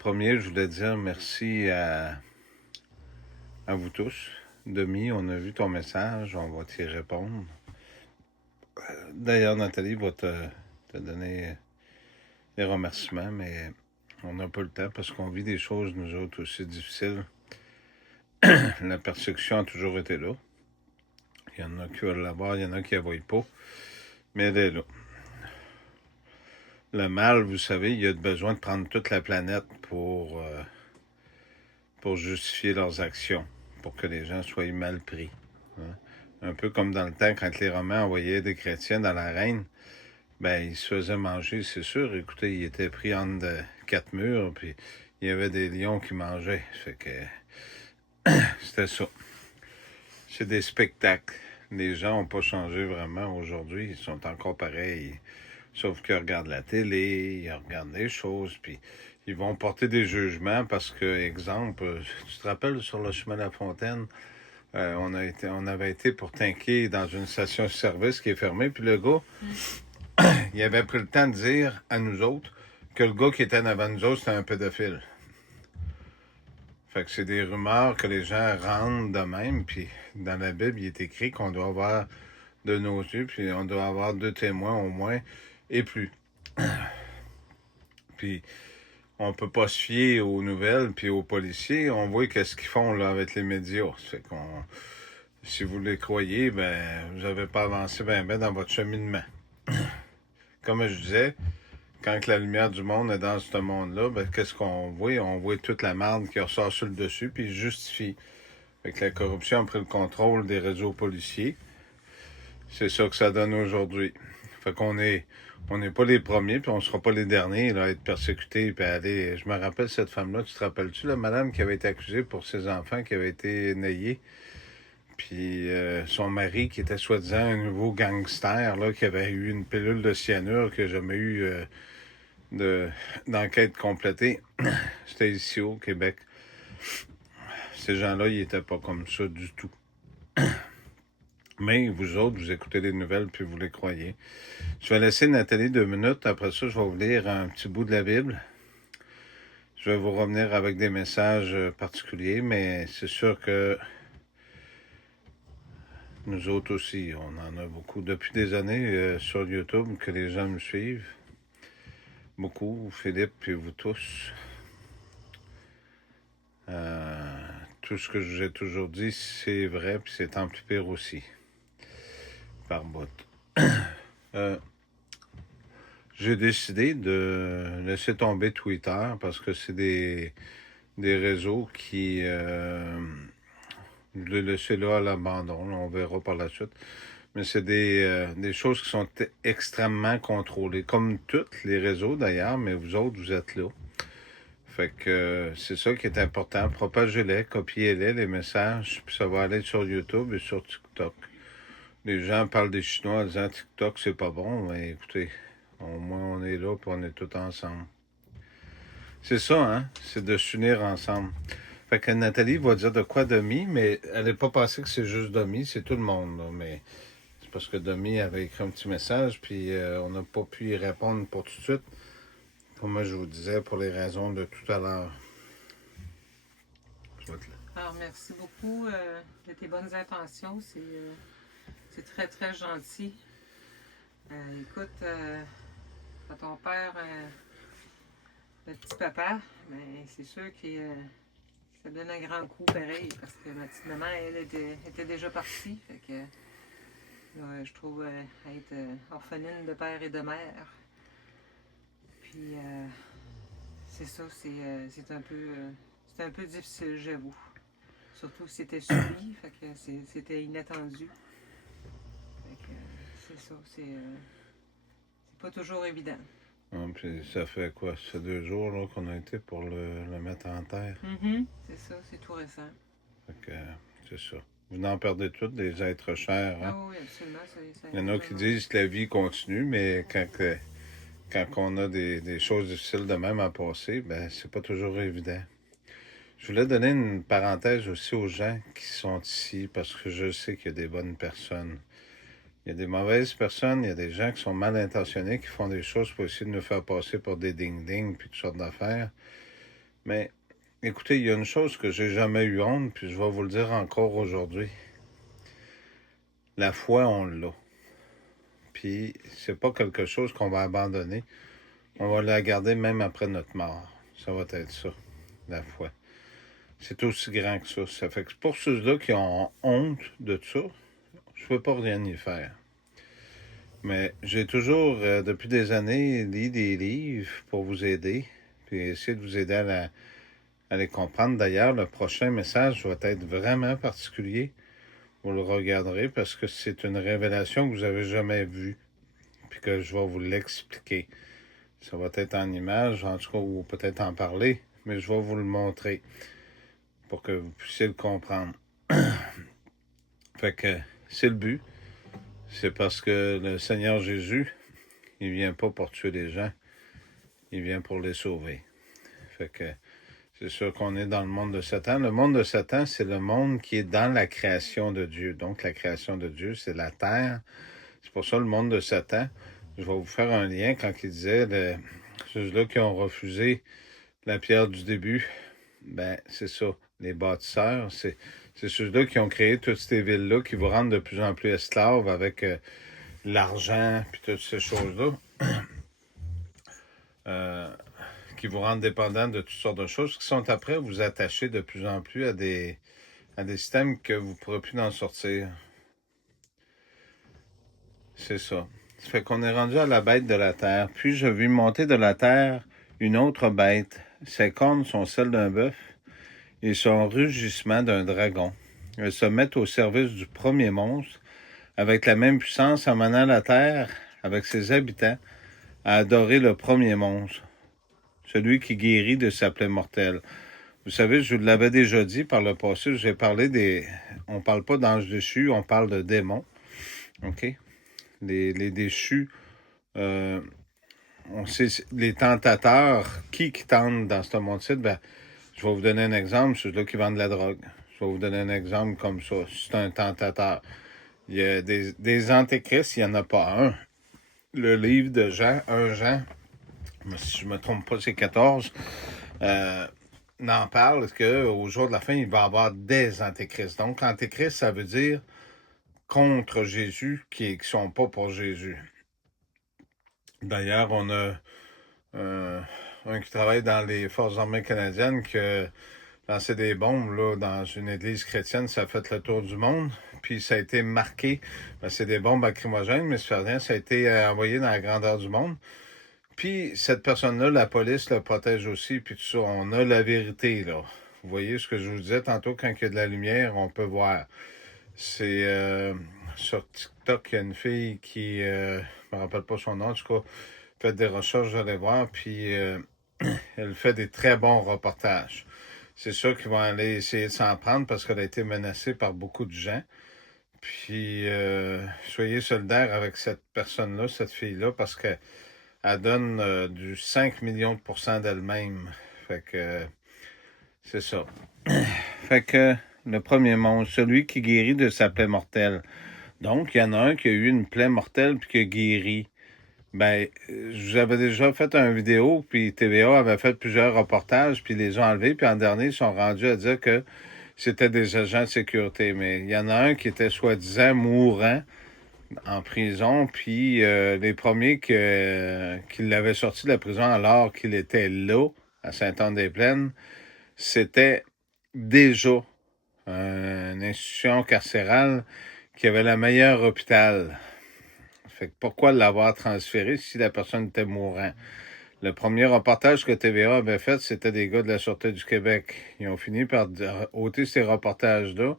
premier, je voulais dire merci à vous tous. Demi, on a vu ton message, on va t'y répondre. D'ailleurs, Nathalie va te donner les remerciements, mais on n'a pas le temps parce qu'on vit des choses, nous autres, aussi difficiles. La persécution a toujours été là. Il y en a qui veulent la voir, il y en a qui ne la voient pas, mais elle est là. Le mal, vous savez, il y a besoin de prendre toute la planète pour justifier leurs actions, pour que les gens soient mal pris. Hein? Un peu comme dans le temps, quand les Romains envoyaient des chrétiens dans l'arène, ben, ils se faisaient manger, c'est sûr. Écoutez, ils étaient pris entre quatre murs, puis il y avait des lions qui mangeaient. Fait que c'était ça. C'est des spectacles. Les gens n'ont pas changé vraiment aujourd'hui. Ils sont encore pareils. Sauf qu'ils regardent la télé, ils regardent des choses, puis ils vont porter des jugements parce que, exemple, tu te rappelles sur le chemin de la Fontaine, on avait été pour tanker dans une station-service qui est fermée, puis le gars, il avait pris le temps de dire à nous autres que le gars qui était en avant de nous autres, c'était un pédophile. Fait que c'est des rumeurs que les gens rendent de même, puis dans la Bible, il est écrit qu'on doit avoir de nos yeux, puis on doit avoir 2 témoins au moins, et plus. Puis on peut pas se fier aux nouvelles, puis aux policiers. On voit qu'est-ce qu'ils font là avec les médias. Fait qu'on, si vous les croyez, ben vous n'avez pas avancé ben dans votre cheminement. Comme je disais, quand la lumière du monde est dans ce monde-là, ben qu'est-ce qu'on voit? On voit toute la merde qui ressort sur le dessus, puis ils justifient. Fait que la corruption a pris le contrôle des réseaux policiers. C'est ça que ça donne aujourd'hui. Fait qu'on est... On n'est pas les premiers, puis on ne sera pas les derniers là, à être persécutés. Puis à aller... Je me rappelle cette femme-là, tu te rappelles-tu, la madame qui avait été accusée pour ses enfants qui avaient été nayés? Puis son mari, qui était soi-disant un nouveau gangster, là, qui avait eu une pilule de cyanure, qui n'a jamais eu d'enquête complétée. C'était ici au Québec. Ces gens-là, ils n'étaient pas comme ça du tout. Mais vous autres, vous écoutez les nouvelles puis vous les croyez. Je vais laisser Nathalie 2 minutes. Après ça, je vais vous lire un petit bout de la Bible. Je vais vous revenir avec des messages particuliers, mais c'est sûr que nous autres aussi, on en a beaucoup. Depuis des années sur YouTube que les gens me suivent. Beaucoup, Philippe puis vous tous. Tout ce que j'ai toujours dit, c'est vrai, puis c'est tant plus pire aussi. Par bout. J'ai décidé de laisser tomber Twitter parce que c'est des réseaux qui... je l'ai laissé là à l'abandon, on verra par la suite. Mais c'est des choses qui sont extrêmement contrôlées, comme tous les réseaux d'ailleurs, mais vous autres, vous êtes là. Fait que c'est ça qui est important. Propagez-les, copiez-les, les messages, puis ça va aller sur YouTube et sur TikTok. Les gens parlent des Chinois en disant TikTok, c'est pas bon, mais écoutez, au moins on est là, puis on est tous ensemble. C'est ça, hein? C'est de s'unir ensemble. Fait que Nathalie va dire de quoi Demi, mais elle n'est pas passée que c'est juste Demi, c'est tout le monde, là. Mais c'est parce que Demi avait écrit un petit message, puis on n'a pas pu y répondre pour tout de suite. Comme moi, je vous disais, pour les raisons de tout à l'heure. Alors, merci beaucoup de tes bonnes intentions. C'est très, très gentil. Écoute, quand ton père, le petit papa, ben, c'est sûr que ça donne un grand coup pareil, parce que ma petite maman, elle était déjà partie. Fait que je trouve être orpheline de père et de mère. Puis, c'est ça, c'est un peu difficile, j'avoue. Surtout que c'était suivi, fait que c'était inattendu. Fait que c'est ça, c'est pas toujours évident. Puis ça fait quoi? Ça fait 2 jours là, qu'on a été pour le mettre en terre. C'est ça, c'est tout récent. Fait que c'est ça. Vous n'en perdez toutes, des êtres chers. Hein? Ah oui, absolument. Il y en a qui disent que la vie continue, mais quand on a des choses difficiles de même à passer, ben c'est pas toujours évident. Je voulais donner une parenthèse aussi aux gens qui sont ici, parce que je sais qu'il y a des bonnes personnes. Il y a des mauvaises personnes, il y a des gens qui sont mal intentionnés, qui font des choses pour essayer de nous faire passer pour des ding-ding puis toutes sortes d'affaires. Mais écoutez, il y a une chose que j'ai jamais eu honte, puis je vais vous le dire encore aujourd'hui. La foi, on l'a. Puis c'est pas quelque chose qu'on va abandonner. On va la garder même après notre mort. Ça va être ça, la foi. C'est aussi grand que ça. Ça fait que pour ceux-là qui ont honte de ça, je peux pas rien y faire. Mais j'ai toujours, depuis des années, lu des livres pour vous aider, puis essayer de vous aider à les comprendre. D'ailleurs, le prochain message va être vraiment particulier. Vous le regarderez parce que c'est une révélation que vous n'avez jamais vue, puis que je vais vous l'expliquer. Ça va être en image, en tout cas, ou peut-être en parler, mais je vais vous le montrer pour que vous puissiez le comprendre. Fait que c'est le but. C'est parce que le Seigneur Jésus, il vient pas pour tuer les gens, il vient pour les sauver. Fait que c'est sûr qu'on est dans le monde de Satan. Le monde de Satan, c'est le monde qui est dans la création de Dieu. Donc la création de Dieu, c'est la terre. C'est pour ça le monde de Satan. Je vais vous faire un lien quand il disait ceux-là qui ont refusé la pierre du début. Ben, c'est ça. Les bâtisseurs, c'est ceux-là qui ont créé toutes ces villes-là qui vous rendent de plus en plus esclaves avec l'argent puis toutes ces choses-là. Qui vous rendent dépendants de toutes sortes de choses qui sont après vous attacher de plus en plus à des systèmes que vous ne pourrez plus en sortir. C'est ça. Ça fait qu'on est rendu à la bête de la terre. Puis je vis monter de la terre une autre bête. Ses cornes sont celles d'un bœuf et son rugissement d'un dragon. Elles se mettent au service du premier monstre avec la même puissance en menant la terre avec ses habitants à adorer le premier monstre, celui qui guérit de sa plaie mortelle. Vous savez, je vous l'avais déjà dit par le passé, j'ai parlé des... On parle pas d'anges déchus, on parle de démons. OK? Les déchus, on sait les tentateurs, qui tentent dans ce monde-ci, ben, je vais vous donner un exemple, ceux-là qui vendent de la drogue. Je vais vous donner un exemple comme ça. C'est un tentateur. Il y a des antéchrists, il n'y en a pas un. Le livre de Jean, 1 Jean, si je ne me trompe pas, c'est 14, n'en parle qu'au jour de la fin, il va y avoir des antéchrists. Donc, antéchrist, ça veut dire contre Jésus, qui ne sont pas pour Jésus. D'ailleurs, on a un qui travaille dans les Forces armées canadiennes qui a lancé des bombes là, dans une église chrétienne, ça a fait le tour du monde. Puis ça a été marqué, c'est des bombes lacrymogènes, mais ça a été envoyé dans la grandeur du monde. Puis cette personne-là, la police le protège aussi, puis tout ça, on a la vérité, là. Vous voyez ce que je vous disais tantôt, quand il y a de la lumière, on peut voir. C'est sur TikTok, il y a une fille qui, je me rappelle pas son nom, en tout cas, fait des recherches, j'allais voir, puis elle fait des très bons reportages. C'est sûr qu'ils vont aller essayer de s'en prendre parce qu'elle a été menacée par beaucoup de gens. Puis, soyez solidaires avec cette personne-là, cette fille-là, parce qu'elle donne du 5 millions de pourcents d'elle-même. Fait que, c'est ça. Fait que, le premier monstre, celui qui guérit de sa plaie mortelle. Donc, il y en a un qui a eu une plaie mortelle puis qui a guéri. Ben, j'avais déjà fait une vidéo, puis TVA avait fait plusieurs reportages, puis les ont enlevés, puis en dernier, ils sont rendus à dire que c'était des agents de sécurité. Mais il y en a un qui était soi-disant mourant en prison, puis les premiers qui l'avaient sorti de la prison alors qu'il était là, à Saint-Anne-des-Plaines, c'était déjà une institution carcérale qui avait le meilleur hôpital. Fait que pourquoi l'avoir transféré si la personne était mourante? Le premier reportage que TVA avait fait, c'était des gars de la Sûreté du Québec. Ils ont fini par ôter ces reportages-là.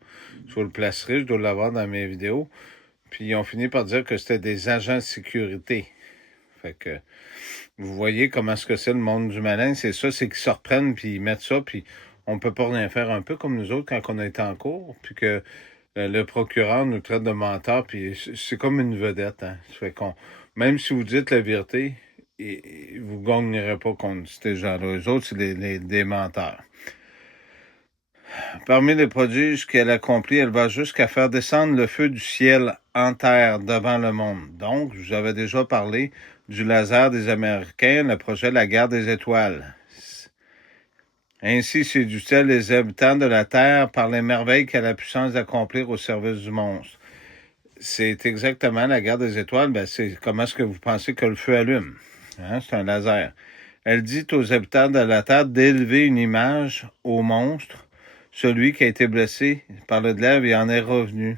Je vous le placerai, je dois l'avoir dans mes vidéos. Puis ils ont fini par dire que c'était des agents de sécurité. Fait que vous voyez comment est-ce que c'est le monde du malin. C'est ça, c'est qu'ils se reprennent, puis ils mettent ça, puis on peut pas rien faire, un peu comme nous autres quand on a été en cours, puis que le procureur nous traite de menteurs, puis c'est comme une vedette. Hein. Ça fait qu'on, même si vous dites la vérité, vous ne gagnerez pas contre ces gens-là. Eux autres, c'est des menteurs. Parmi les prodiges qu'elle accomplit, elle va jusqu'à faire descendre le feu du ciel en terre devant le monde. Donc, je vous avais déjà parlé du laser des Américains, le projet La Guerre des Étoiles. Ainsi séduit-elle les habitants de la terre par les merveilles qu'elle a la puissance d'accomplir au service du monstre. C'est exactement la guerre des étoiles. Ben, c'est comment est-ce que vous pensez que le feu allume? Hein? C'est un laser. Elle dit aux habitants de la terre d'élever une image au monstre, celui qui a été blessé par le glaive et en est revenu.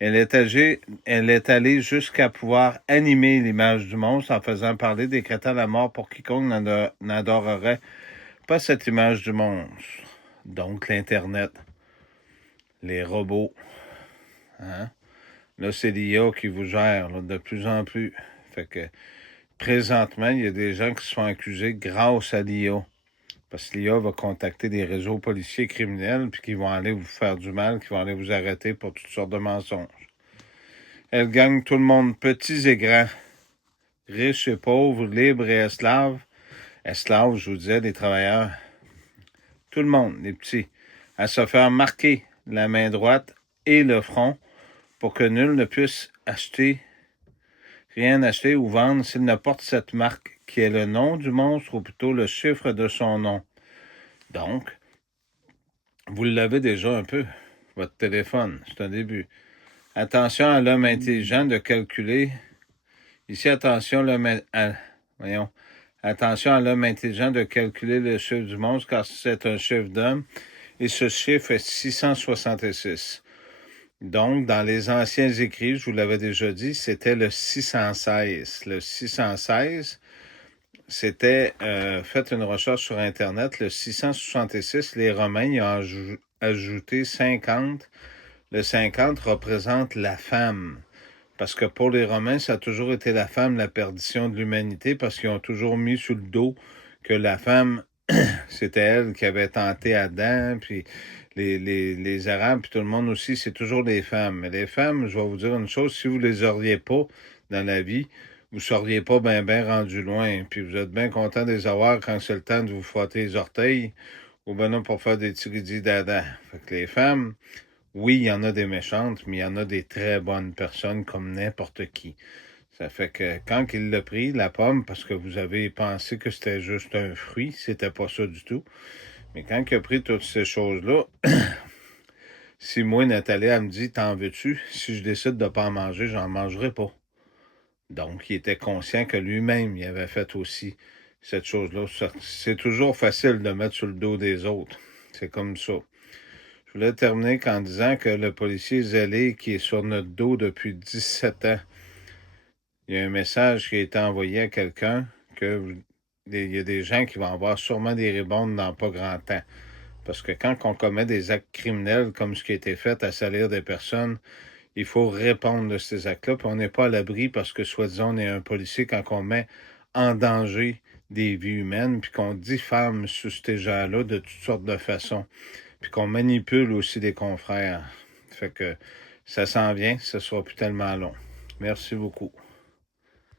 Elle est allée jusqu'à pouvoir animer l'image du monstre en faisant parler, décrétant la mort pour quiconque n'adorerait pas cette image du monstre. Donc, l'Internet, les robots, hein? Là, c'est l'IA qui vous gère là, de plus en plus. Fait que, présentement, il y a des gens qui se font accuser grâce à l'IA. Parce que l'IA va contacter des réseaux policiers criminels, puis qui vont aller vous faire du mal, qui vont aller vous arrêter pour toutes sortes de mensonges. Elle gagne tout le monde, petits et grands, riches et pauvres, libres et esclaves. Esclaves, je vous disais, des travailleurs. Tout le monde, les petits, à se faire marquer la main droite et le front pour que nul ne puisse rien acheter ou vendre s'il ne porte cette marque, qui est le nom du monstre ou plutôt le chiffre de son nom. Donc, vous l'avez déjà un peu, votre téléphone, c'est un début. Attention à l'homme intelligent de calculer. Ici, attention à l'homme intelligent de calculer le chiffre du monstre, car c'est un chiffre d'homme, et ce chiffre est 666. Donc, dans les anciens écrits, je vous l'avais déjà dit, c'était le 616. Le 616, c'était, faites une recherche sur Internet, le 666, les Romains y ont ajouté 50. Le 50 représente la femme. Parce que pour les Romains, ça a toujours été la femme, la perdition de l'humanité, parce qu'ils ont toujours mis sur le dos que la femme, c'était elle qui avait tenté Adam, puis les Arabes, puis tout le monde aussi, c'est toujours les femmes. Mais les femmes, je vais vous dire une chose, si vous les auriez pas dans la vie, vous seriez pas bien rendu loin, puis vous êtes bien content de les avoir quand c'est le temps de vous frotter les orteils, ou ben non, pour faire des tigridis d'Adam. Fait que les femmes, oui, il y en a des méchantes, mais il y en a des très bonnes personnes comme n'importe qui. Ça fait que quand il l'a pris, la pomme, parce que vous avez pensé que c'était juste un fruit, c'était pas ça du tout. Mais quand il a pris toutes ces choses-là, si moi, Nathalie, elle me dit, t'en veux-tu? Si je décide de pas en manger, j'en mangerai pas. Donc, il était conscient que lui-même, il avait fait aussi cette chose-là. C'est toujours facile de mettre sur le dos des autres. C'est comme ça. Je voulais terminer en disant que le policier zélé qui est sur notre dos depuis 17 ans, il y a un message qui a été envoyé à quelqu'un il y a des gens qui vont avoir sûrement des rébondes dans pas grand temps. Parce que quand on commet des actes criminels comme ce qui a été fait à salir des personnes, il faut répondre de ces actes-là, puis on n'est pas à l'abri parce que, soi-disant, on est un policier quand on met en danger des vies humaines, puis qu'on diffame sur ces gens-là de toutes sortes de façons, puis qu'on manipule aussi des confrères. Fait que ça s'en vient, ça sera plus tellement long. Merci beaucoup.